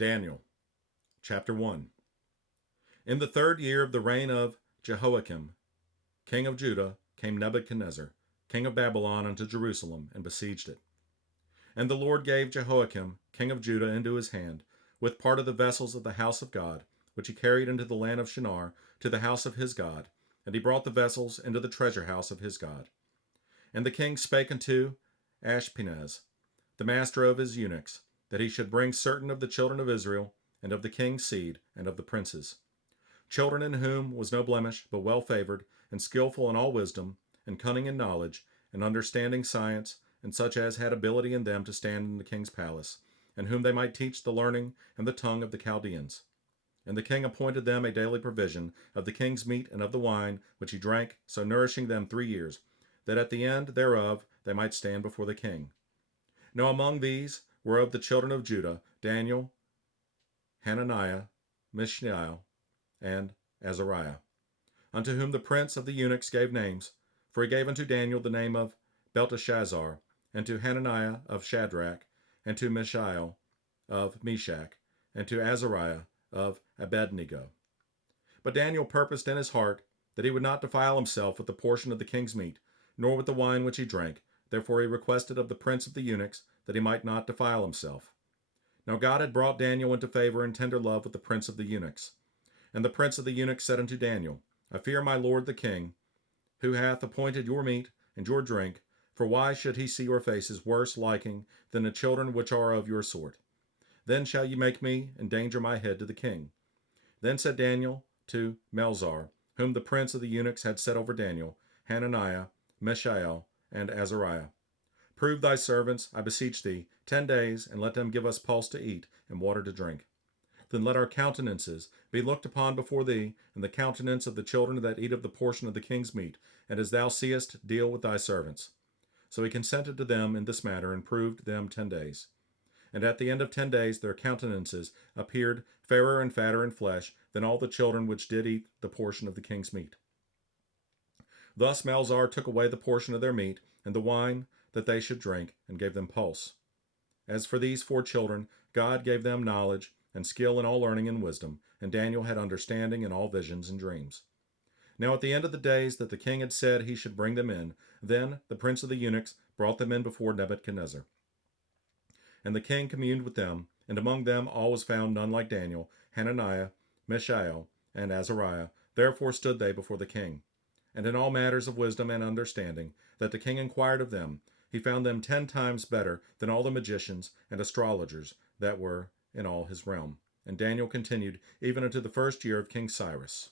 Daniel, chapter 1. In the 3rd year of the reign of Jehoiakim, king of Judah, came Nebuchadnezzar, king of Babylon, unto Jerusalem, and besieged it. And the Lord gave Jehoiakim, king of Judah, into his hand, with part of the vessels of the house of God, which he carried into the land of Shinar, to the house of his God, and he brought the vessels into the treasure house of his God. And the king spake unto Ashpenaz, the master of his eunuchs, that he should bring certain of the children of Israel, and of the king's seed, and of the princes, children in whom was no blemish, but well favored, and skillful in all wisdom, and cunning in knowledge, and understanding science, and such as had ability in them to stand in the king's palace, and whom they might teach the learning and the tongue of the Chaldeans. And the king appointed them a daily provision of the king's meat and of the wine, which he drank, so nourishing them 3 years, that at the end thereof they might stand before the king. Now among these were of the children of Judah Daniel, Hananiah, Mishael, and Azariah, unto whom the prince of the eunuchs gave names, for he gave unto Daniel the name of Belteshazzar, and to Hananiah of Shadrach, and to Mishael of Meshach, and to Azariah of Abednego. But Daniel purposed in his heart that he would not defile himself with the portion of the king's meat, nor with the wine which he drank. Therefore he requested of the prince of the eunuchs that he might not defile himself. Now God had brought Daniel into favor and tender love with the prince of the eunuchs. And the prince of the eunuchs said unto Daniel, I fear my lord the king, who hath appointed your meat and your drink, for why should he see your faces worse liking than the children which are of your sort? Then shall ye make me endanger my head to the king. Then said Daniel to Melzar, whom the prince of the eunuchs had set over Daniel, Hananiah, Mishael, and Azariah, prove thy servants, I beseech thee, 10 days, and let them give us pulse to eat and water to drink. Then let our countenances be looked upon before thee, and the countenance of the children that eat of the portion of the king's meat, and as thou seest, deal with thy servants. So he consented to them in this matter, and proved them 10 days. And at the end of 10 days their countenances appeared fairer and fatter in flesh than all the children which did eat the portion of the king's meat. Thus Melzar took away the portion of their meat, and the wine that they should drink, and gave them pulse. As for these 4 children, God gave them knowledge, and skill in all learning and wisdom, and Daniel had understanding in all visions and dreams. Now at the end of the days that the king had said he should bring them in, then the prince of the eunuchs brought them in before Nebuchadnezzar. And the king communed with them, and among them all was found none like Daniel, Hananiah, Mishael, and Azariah. Therefore stood they before the king. And in all matters of wisdom and understanding, that the king inquired of them, he found them 10 times better than all the magicians and astrologers that were in all his realm. And Daniel continued even unto the 1st year of King Cyrus.